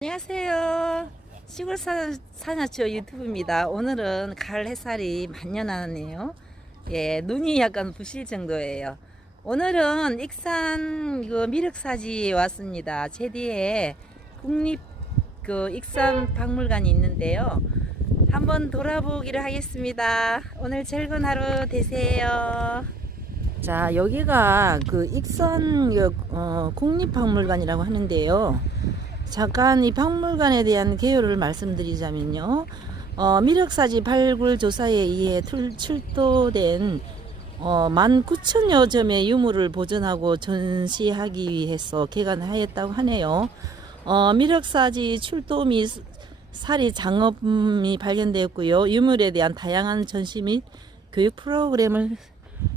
안녕하세요. 시골 사냥초 유튜브입니다. 오늘은 가을 햇살이 만연하네요. 예, 눈이 약간 부실 정도예요. 오늘은 익산 미륵사지에 왔습니다. 제 뒤에 국립 익산 박물관이 있는데요. 한번 돌아보기로 하겠습니다. 오늘 즐거운 하루 되세요. 자, 여기가 익산 국립박물관이라고 하는데요. 잠깐 이 박물관에 대한 개요를 말씀드리자면요. 미륵사지 발굴 조사에 의해 출토된 19,000여 점의 유물을 보존하고 전시하기 위해서 개관하였다고 하네요. 미륵사지 출토 및 사리 장업이 발견되었고요. 유물에 대한 다양한 전시 및 교육 프로그램을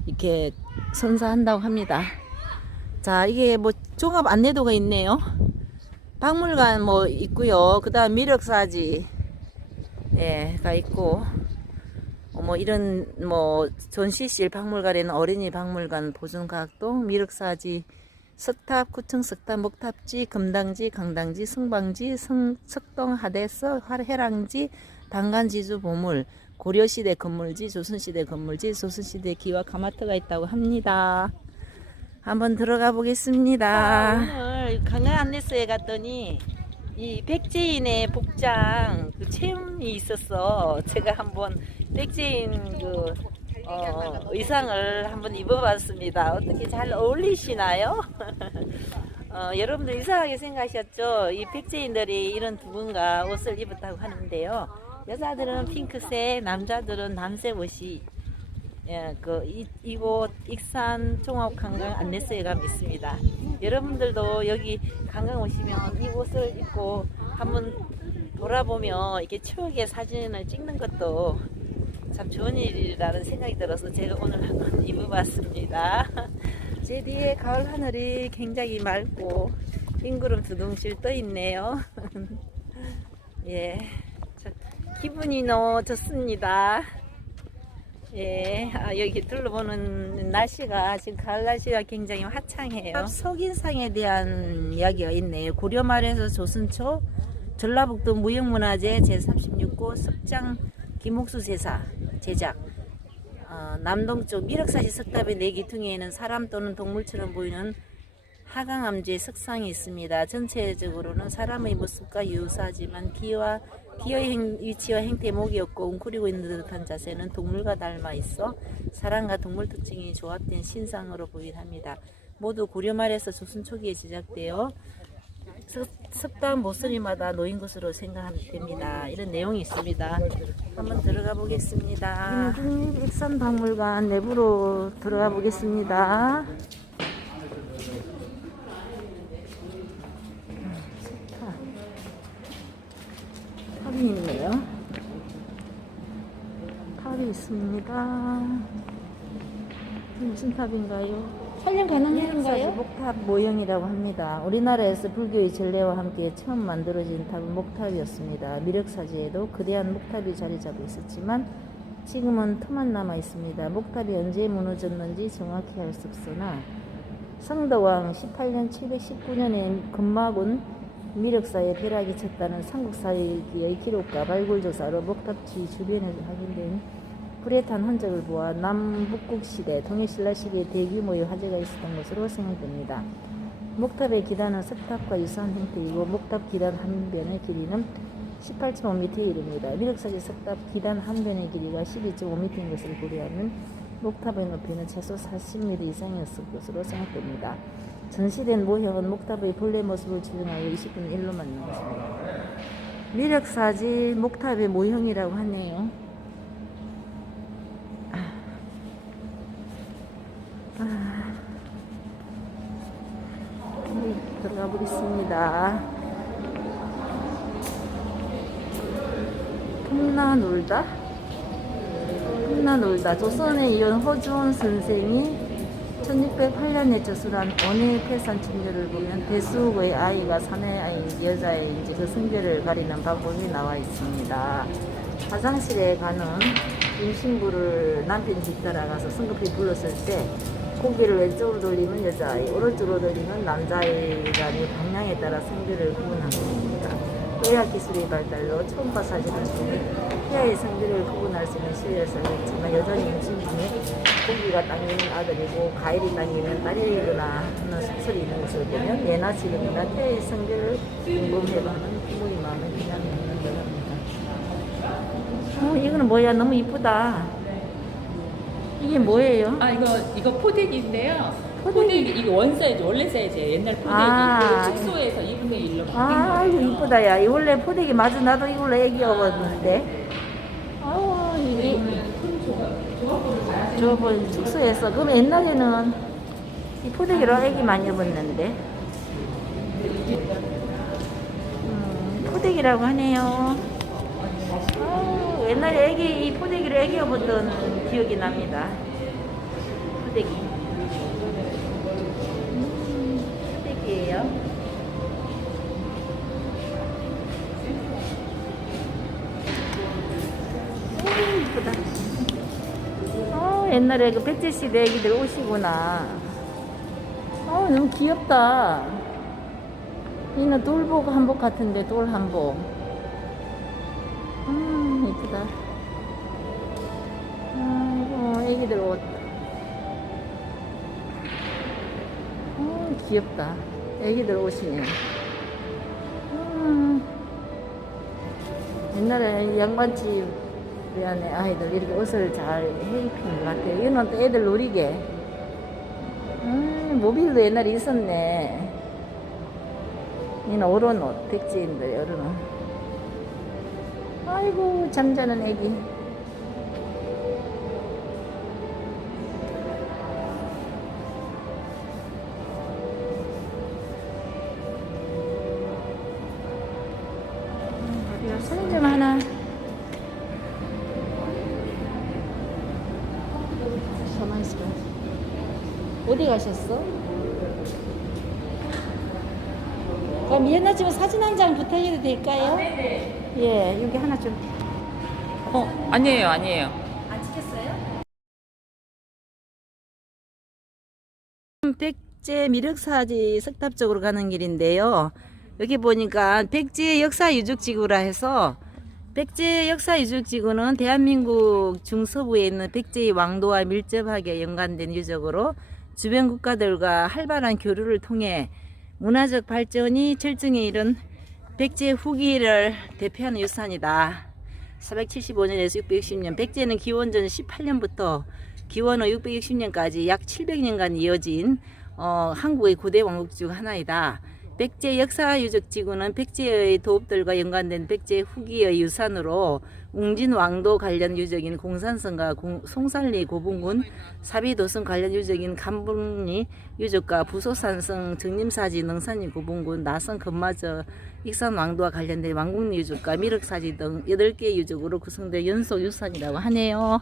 이렇게 선사한다고 합니다. 자, 이게 종합 안내도가 있네요. 박물관 있고요. 그 다음 미륵사지 가 있고 이런 전시실 박물관에는 어린이 박물관 보존과학동 미륵사지 석탑 구층 석탑 목탑지 금당지 강당지 승방지 석동 하대서 해랑지 당간지주 보물 고려시대 건물지 조선시대 건물지 조선시대 기와 가마터가 있다고 합니다. 한번 들어가 보겠습니다. 오늘 관광 안내소에 갔더니 이 백제인의 복장 체험이 있었어. 제가 한번 백제인 의상을 한번 입어봤습니다. 어떻게 잘 어울리시나요? 여러분들 이상하게 생각하셨죠? 이 백제인들이 이런 두근과 옷을 입었다고 하는데요. 여자들은 핑크색, 남자들은 남색 옷이 이곳 익산 종합관광 안내소에 가면 있습니다. 여러분들도 여기 관광 오시면 이 옷을 입고 한번 돌아보며 이렇게 추억의 사진을 찍는 것도 참 좋은 일이라는 생각이 들어서 제가 오늘 한번 입어봤습니다. 제 뒤에 가을 하늘이 굉장히 맑고 흰구름 두둥실 떠 있네요. 예, 기분이 너무 좋습니다. 예, 여기 둘러보는 날씨가 지금 가을 날씨가 굉장히 화창해요. 석인상에 대한 이야기가 있네요. 고려 말에서 조선 초 전라북도 무형문화재 제36호 석장 김옥수 제작 남동쪽 미륵사지 석탑의 네 기퉁에는 사람 또는 동물처럼 보이는 하강암제 석상이 있습니다. 전체적으로는 사람의 모습과 유사하지만 기의 위치와 행태 목이 없고 웅크리고 있는 듯한 자세는 동물과 닮아 있어 사람과 동물 특징이 조합된 신상으로 보이긴 합니다. 모두 고려 말에서 조선 초기에 제작되어 석탑 모서리마다 놓인 것으로 생각하면 됩니다. 이런 내용이 있습니다. 한번 들어가 보겠습니다. 국립 익산 박물관 내부로 들어가 보겠습니다. 탑이 있네요. 탑이 있습니다. 무슨 탑인가요? 촬영 가능한가요? 목탑 모형이라고 합니다. 우리나라에서 불교의 전례와 함께 처음 만들어진 탑은 목탑이었습니다. 미륵사지에도 거대한 목탑이 자리 잡고 있었지만 지금은 터만 남아 있습니다. 목탑이 언제 무너졌는지 정확히 알 수 없으나 성덕왕 18년 719년에 금마군 미륵사에 벼락이 쳤다는 삼국사기의 기록과 발굴조사로 목탑지 주변에서 확인된 불에 탄 흔적을 보아 남북국시대 통일신라 시기에 대규모의 화재가 있었던 것으로 생각됩니다. 목탑의 기단은 석탑과 유사한 형태이고 목탑 기단 한 변의 길이는 18.5m에 이릅니다. 미륵사지 석탑 기단 한 변의 길이가 12.5m인 것을 고려하면 목탑의 높이는 최소 40m 이상이었을 것으로 생각됩니다. 전시된 모형은 목탑의 본래 모습을 추정하여 20분의 1로 맞는 것입니다. 미륵사지 목탑의 모형이라고 하네요. 들어가 보겠습니다. 폼나놀다. 조선에 이은 허주원 선생이 1608년에 저술한 원의 태산 천녀를 보면 대수의 아이가 사내 여자의 그 성별을 가리는 방법이 나와 있습니다. 화장실에 가는 임신부를 남편이 뒤따라가서 성급히 불렀을 때 고개를 왼쪽으로 돌리면 여자아이, 오른쪽으로 돌리면 남자아이라는 방향에 따라 성별을 구분하는 겁니다. 의학기술의 발달로 초음파 사진을 통해 태아의 성별을 구분할 수 있는 시위를 살렸지만 여전히 임신 중에 고기가 당기는 아들이고 과일이 당기는 딸이거나 하는 속설이 있는 것을 보면 예나 지금이나 태아의 성별을 궁금해하는 부모의 마음을 그냥 묻는 겁니다. 이거는 뭐야? 너무 이쁘다. 이게 뭐예요? 아 이거 포대기인데요. 포대기. 포대기 이거 원 사이즈 원래 사이즈예요. 옛날 포대기. 아. 그리고 축소해서 2분의 1로 바뀐 아, 이거 거예요. 이쁘다, 야. 이 원래 포대기 맞아. 나도 이걸로 애기여봤는데. 이게. 저번 숙소에서. 그럼 옛날에는 이 포대기로 애기 많이 입었는데. 포대기라고 하네요. 옛날에 애기, 이 포대기로 애기 입었던 기억이 납니다. 포대기. 포대기예요. 이쁘다. 옛날에 그 백제시대 애기들 옷이구나. 너무 귀엽다. 이는 돌복 한복 같은데, 돌 한복. 이쁘다. 아이고, 애기들 옷. 귀엽다. 애기들 옷이네. 옛날에 양반집 안에 아이들 이렇게 옷을 잘 해입힌 것 같아요. 이거는 또 애들 놀이게. 모빌도 옛날에 있었네. 이는 어른 옷, 백제인들 어른 옷. 아이고, 잠자는 애기. 사진 좀 하나. 가만히 있어. 어디 가셨어? 그럼 예나 집에 사진 한 장 부탁해도 될까요? 네네. 예, 여기 하나 좀. 아니에요. 안 찍혔어요? 백제 미륵사지 석탑 쪽으로 가는 길인데요. 여기 보니까 백제 역사 유적지구라 해서, 백제 역사 유적지구는 대한민국 중서부에 있는 백제의 왕도와 밀접하게 연관된 유적으로 주변 국가들과 활발한 교류를 통해 문화적 발전이 절정에 이른 백제 후기를 대표하는 유산이다. 475년에서 660년, 백제는 기원전 18년부터 기원 후 660년까지 약 700년간 이어진 한국의 고대 왕국 중 하나이다. 백제 역사 유적지구는 백제의 도읍들과 연관된 백제 후기의 유산으로 웅진 왕도 관련 유적인 공산성과 송산리 고분군 사비도성 관련 유적인 간분리 유적과 부소산성 정림사지 능산리 고분군 나성 금마저 익산 왕도와 관련된 왕궁리 유적과 미륵사지 등 8개 유적으로 구성된 연속 유산이라고 하네요.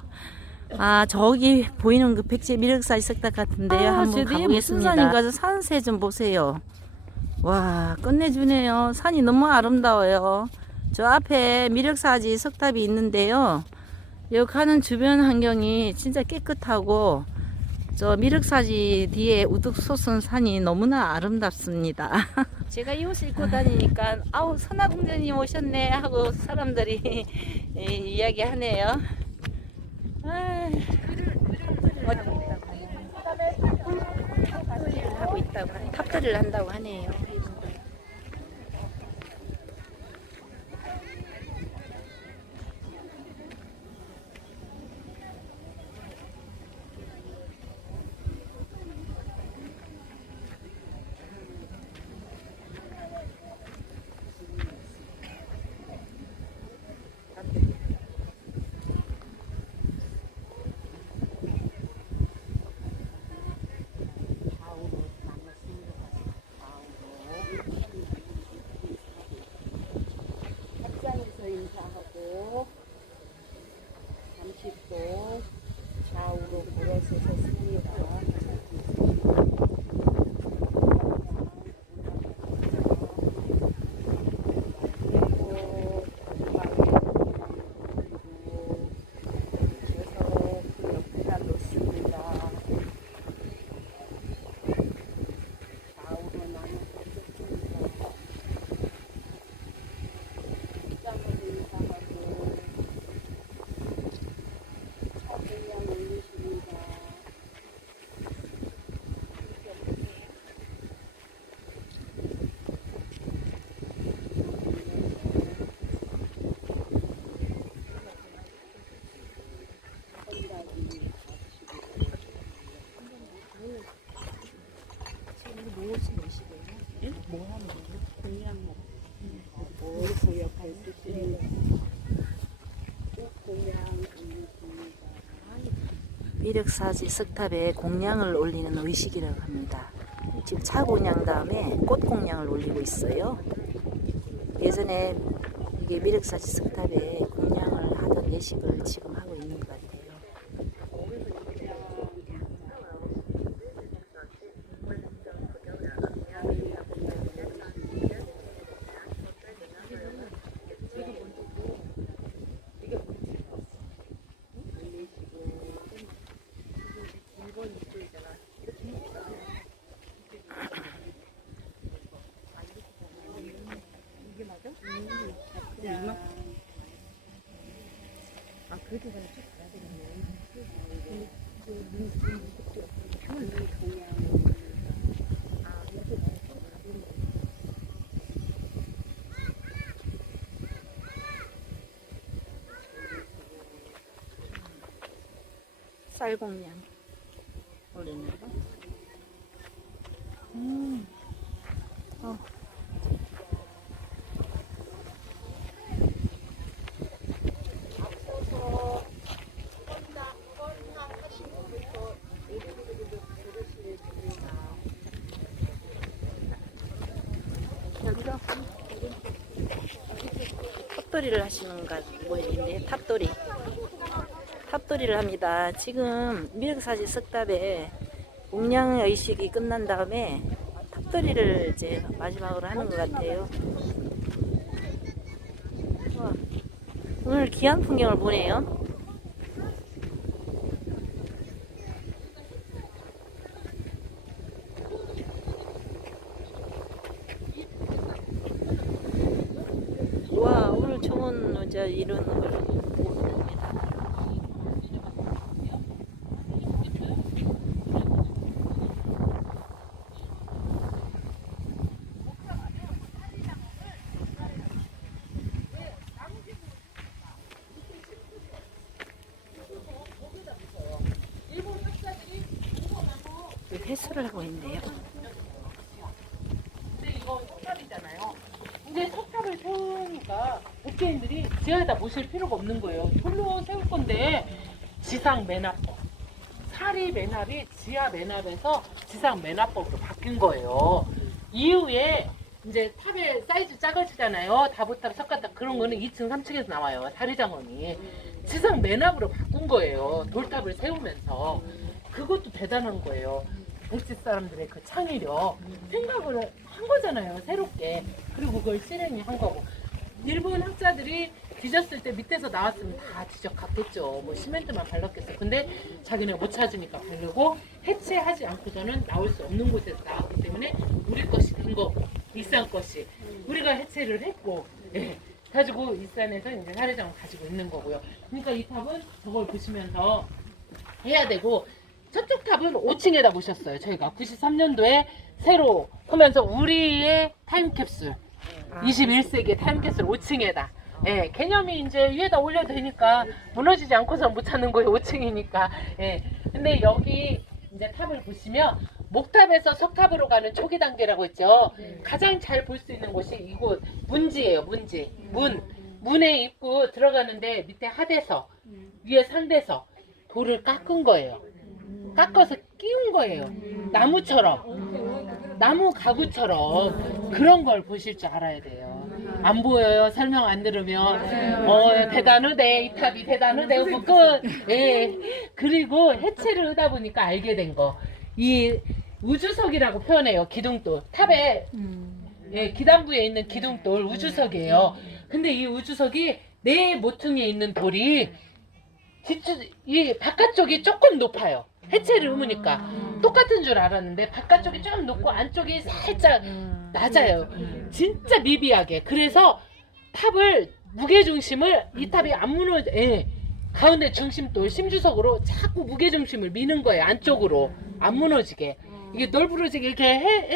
저기 보이는 그 백제 미륵사지 석탑 같은데요. 한번 가보겠습니다. 무슨 산인가? 산세 좀 보세요. 와, 끝내주네요. 산이 너무 아름다워요. 저 앞에 미륵사지 석탑이 있는데요. 여기 가는 주변 환경이 진짜 깨끗하고 저 미륵사지 뒤에 우뚝 솟은 산이 너무나 아름답습니다. 제가 이 옷을 입고 다니니까 선화공주님 오셨네 하고 사람들이 이야기하네요. 하고 있다고 탑들을 한다고 하네요. 미륵사지 석탑에 공양을 올리는 의식이라고 합니다. 지금 차공양 다음에 꽃공양을 올리고 있어요. 예전에 이게 미륵사지 석탑에 공양을 하던 예식을 지금 하고 있는 것 같아요. 쌀공양 올리는 거. 여기서 탑돌이를 하시는 것 모양인데 탑돌이를 합니다. 지금 미륵사지 석탑에 공양의식이 끝난 다음에 탑돌이를 이제 마지막으로 하는 것 같아요. 와, 오늘 귀한 풍경을 보네요. 와, 오늘 좋은 이런 걸 보고 있습니다. 회수를 하고 있네요. 근데 이거 석탑이잖아요. 이제 석탑을 세우니까 복개인들이 지하에다 모실 필요가 없는 거예요. 돌로 세울 건데 지상 매납법, 사리 매납이 지하 매납에서 지상 매납법으로 바뀐 거예요. 이후에 이제 탑의 사이즈 작아지잖아요. 다보탑, 석가탑 그런 거는 2층, 3층에서 나와요. 사리장원이 지상 매납으로 바꾼 거예요. 돌탑을 세우면서. 그것도 대단한 거예요. 백지 사람들의 그 창의력 생각을 한 거잖아요, 새롭게. 그리고 그걸 실행이 한 거고. 일본 학자들이 뒤졌을 때 밑에서 나왔으면 다 뒤적갔겠죠. 뭐 시멘트만 발랐겠어. 근데 자기네 못 찾으니까 바르고 해체하지 않고서는 나올 수 없는 곳에서 나왔기 때문에 우리 것이 된 거고, 일산 것이 우리가 해체를 했고, 예, 가지고 일산에서 이제 사례장을 가지고 있는 거고요. 그러니까 이 탑은 저걸 보시면서 해야 되고, 저쪽 탑은 5층에다 모셨어요. 저희가 93년도에 새로 하면서 우리의 타임캡슐, 21세기의 타임캡슐 5층에다. 예, 개념이 이제 위에다 올려도 되니까 무너지지 않고서 못 찾는 거예요. 5층이니까. 예. 근데 여기 이제 탑을 보시면 목탑에서 석탑으로 가는 초기 단계라고 했죠. 가장 잘 볼 수 있는 곳이 이곳 문지예요. 문지. 문에 입구 들어가는데 밑에 하대석, 위에 상대석 돌을 깎은 거예요. 깎아서 끼운 거예요. 나무처럼, 나무 가구처럼. 그런 걸 보실 줄 알아야 돼요. 안 보여요. 설명 안 들으면 대단하대, 이 탑이 대단하대, 뭐 끝. 예. 그리고 해체를 하다 보니까 알게 된 거, 이 우주석이라고 표현해요. 기둥돌 탑에, 예, 기단부에 있는 기둥돌 우주석이에요. 근데 이 우주석이 네 모퉁이에 있는 돌이 이 바깥쪽이 조금 높아요. 해체를 음으니까 똑같은 줄 알았는데 바깥쪽이 좀 높고 안쪽이 살짝 낮아요. 진짜 미비하게. 그래서 탑을, 무게중심을, 이 탑이 안 무너져, 예, 가운데 중심돌 심주석으로 자꾸 무게중심을 미는 거예요. 안쪽으로 안 무너지게. 이게 널브러지게 이렇게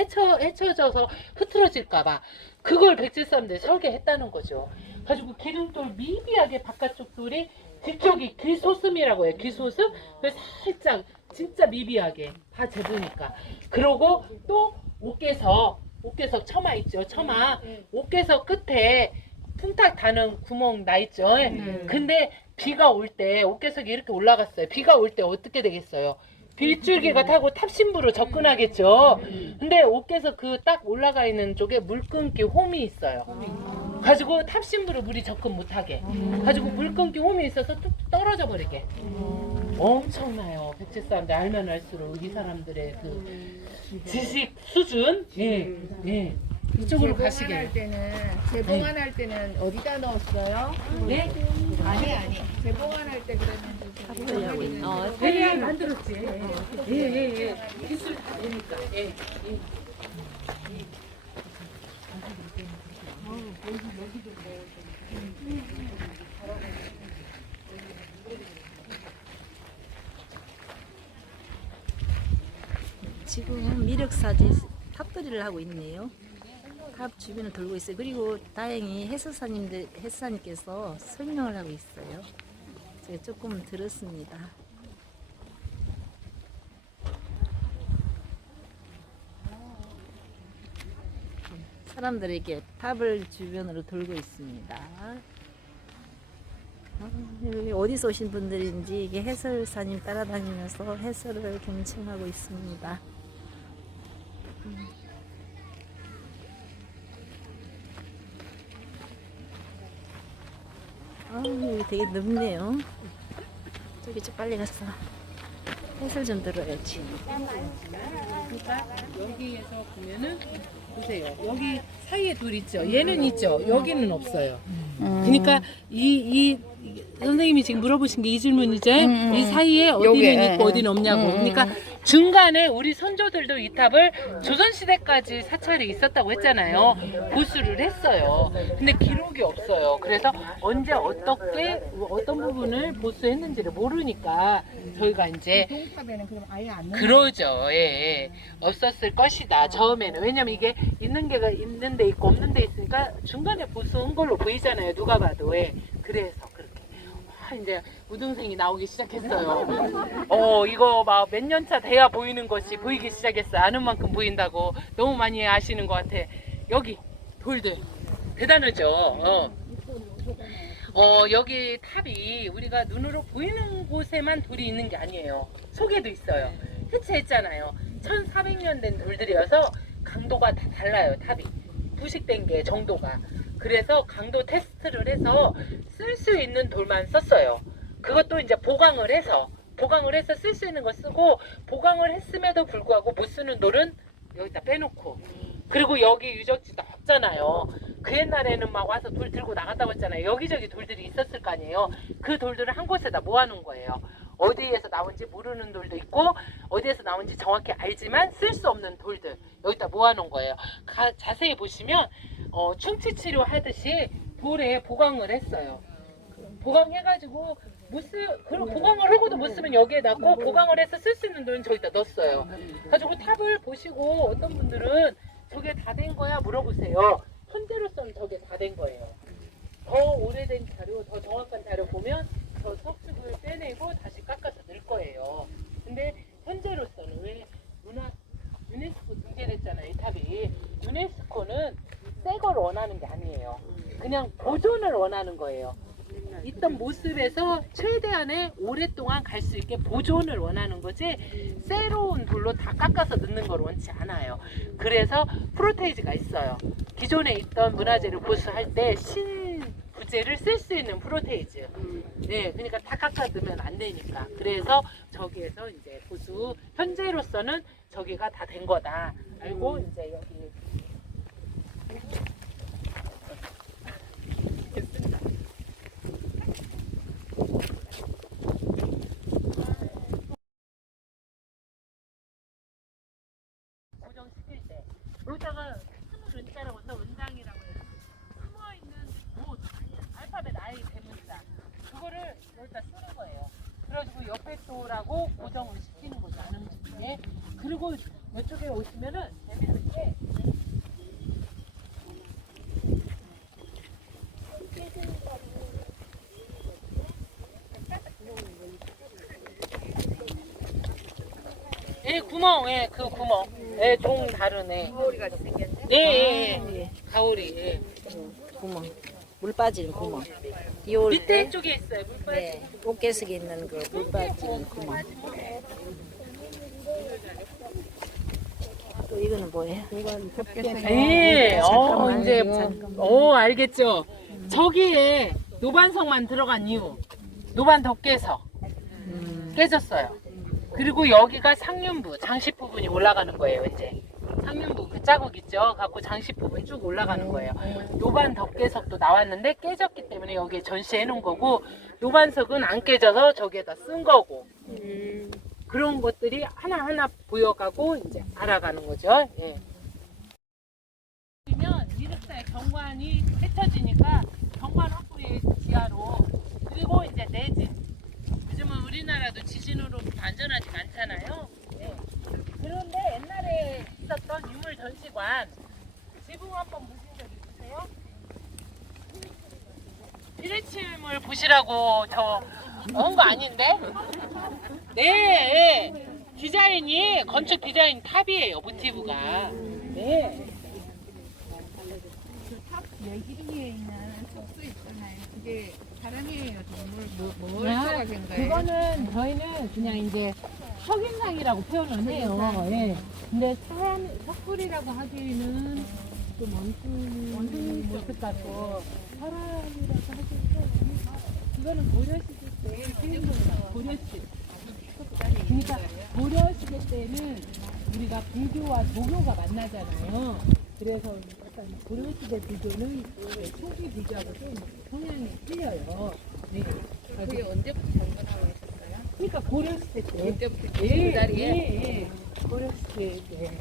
헤쳐져서 흐트러질까봐 그걸 백제 사람들이 설계했다는 거죠. 가지고 기둥돌 미비하게 바깥쪽 돌이, 뒤쪽이 귀소슴이라고 해요. 귀소슴. 그래서 살짝 진짜 미비하게 다 재보니까. 그러고 또 옥계석 처마 있죠. 처마 옥계석 끝에 퉁탁 다는 구멍 나 있죠. 근데 비가 올 때 옥괴석이 이렇게 올라갔어요. 비가 올 때 어떻게 되겠어요? 빗줄기가 타고 탑신부로 접근하겠죠. 근데 옥괴석 그 딱 올라가 있는 쪽에 물끊기 홈이 있어요. 가지고 탑신부로 물이 접근 못하게. 가지고 물끊기 홈이 있어서 뚝 떨어져 버리게. 엄청나요. 백제 사람들 알면 알수록 이 사람들의 그 지식 수준. 예, 예. 이쪽으로 가시게. 할 때는 재봉안할 때는 어디다 넣었어요? 네? 아니 재봉안할 때 그러면 네, 만들었지. 예, 예, 예. 기술 다 되니까. 예, 예. 지금 미륵사지 탑들이를 하고 있네요. 탑 주변을 돌고 있어요. 그리고 다행히 해수사님께서 설명을 하고 있어요. 제가 조금 들었습니다. 사람들에게 탑을 주변으로 돌고 있습니다. 여기 어디서 오신 분들인지 이게 해설사님 따라다니면서 해설을 경청하고 있습니다. 여기 되게 넓네요. 저기 좀 빨리 가서 해설 좀 들어야지. 그러니까 여기에서 보면은 보세요. 여기 사이에 돌 있죠. 얘는 있죠. 여기는 없어요. 그러니까 이 선생님이 지금 물어보신 게 이 질문이죠. 이 사이에 어디는 있고 어디는 없냐고. 그러니까 중간에 우리 선조들도 이 탑을 조선시대까지 사찰이 있었다고 했잖아요. 보수를 했어요. 근데 기록이 없어요. 그래서 언제 어떻게 어떤 부분을 보수했는지를 모르니까 저희가 이제 동탑에는 그럼 아예 안 넣는 그러죠. 예, 예. 없었을 것이다. 처음에는. 왜냐면 이게 있는 게가 있는 데 있고 없는 데 있으니까 중간에 보수한 걸로 보이잖아요. 누가 봐도. 예. 그래서 그렇게. 와, 이제 우등생이 나오기 시작했어요. 이거 막 몇 년 차 돼야 보이는 것이 보이기 시작했어요. 아는 만큼 보인다고. 너무 많이 아시는 것 같아. 여기 돌들. 대단하죠. 여기 탑이 우리가 눈으로 보이는 곳에만 돌이 있는 게 아니에요. 속에도 있어요. 해체했잖아요. 1400년 된 돌들이어서 강도가 다 달라요. 탑이 부식된 게 정도가. 그래서 강도 테스트를 해서 쓸 수 있는 돌만 썼어요. 그것도 이제 보강을 해서 쓸 수 있는 거 쓰고, 보강을 했음에도 불구하고 못 쓰는 돌은 여기다 빼놓고, 그리고 여기 유적지도 없잖아요. 그 옛날에는 막 와서 돌 들고 나갔다고 했잖아요. 여기저기 돌들이 있었을 거 아니에요. 그 돌들을 한 곳에다 모아놓은 거예요. 어디에서 나온지 모르는 돌도 있고, 어디에서 나온지 정확히 알지만 쓸 수 없는 돌들 여기다 모아놓은 거예요. 자세히 보시면 충치치료 하듯이 돌에 보강을 했어요. 보강해가지고 보강을 하고도 못 쓰면 여기에 놨고, 보강을 해서 쓸 수 있는 돌은 저기다 넣었어요. 가지고 탑을 보시고 어떤 분들은 저게 다 된 거야 물어보세요. 현재로서는 저게 다 된 거예요. 더 오래된 자료, 더 정확한 자료 보면 저 석축을 빼내고 다시 깎아서 넣을 거예요. 근데 현재로서는 왜 유네스코 등재됐잖아요. 이 탑이. 유네스코는 새 걸 원하는 게 아니에요. 그냥 보존을 원하는 거예요. 있던 모습에서 최대한의 오랫동안 갈 수 있게 보존을 원하는 거지, 새로운 돌로 다 깎아서 넣는 걸 원치 않아요. 그래서 프로테이지가 있어요. 기존에 있던 문화재를 보수할 때 신부재를 쓸 수 있는 프로테이지. 네, 그러니까 다 깎아 넣으면 안 되니까. 그래서 저기에서 이제 보수, 현재로서는 저기가 다 된 거다 알고 이제 여기 고정시킬 때 여기다가 스물 은자라고 써, 은장이라고 해서 숨어있는 못, 알파벳 I 대문자, 그거를 여기다 쓰는 거예요. 그래가지고 옆에 또라고 고정을 시키는 거죠. 아는 분에. 그리고 이쪽에 오시면은 재밌는 게 구멍, 그 구멍, 종 다르네. 가오리 같이 생겼네. 가오리, 구멍. 물 빠지는 구멍. 비 올 밑에 때 쪽에 있어요. 물 빠지는. 네, 옷개석에 있는 그 물 빠지는 구멍. 또 이거는 뭐예요? 네, 잠깐만, 이제 잠깐만. 알겠죠. 저기에 노반석만 들어간 이유, 노반 덮개석 깨졌어요. 그리고 여기가 상륜부, 장식 부분이 올라가는 거예요. 이제 상륜부 그 자국 있죠. 갖고 장식 부분 쭉 올라가는 거예요. 노반 덮개석도 나왔는데 깨졌기 때문에 여기에 전시해 놓은 거고, 노반석은 안 깨져서 저기에다 쓴 거고. 그런 것들이 하나하나 보여가고 이제 알아가는 거죠. 예. 그러면 이렇게 경관이 펼쳐지니까 경관 확보의 지하로, 그리고 이제 내진. 요즘은 우리나라도 지진으로 안전하지 않잖아요. 예. 그런데 옛날에 있었던 유물 전시관 지붕 한번 보신 적 있으세요? 피레침을 보시라고 저 한 거 아닌데? 네, 디자인이 건축 디자인 탑이에요, 모티브가. 네. 탑 여기에 있는 석수 있잖아요. 그게 사람이에요, 동물? 뭘 조각인 거예요? 그거는 저희는 그냥 이제 석인상이라고 표현을 해요. 예. 근데 사람 석굴이라고 하기에는 좀 원숭이 모습 같고 사람이라고 하기에는 그거는 고려시대 때 고려시. 그러니까 고려시대 때는 우리가 불교와 도교가 만나잖아요. 그래서 약간 고려시대 불교는 초기 불교하고 좀 성향이 틀려요. 네. 그게 언제부터 장관하고 있었어요? 그러니까 고려시대 때. 그때부터 예, 그 자리에? 예, 예. 고려시대 때.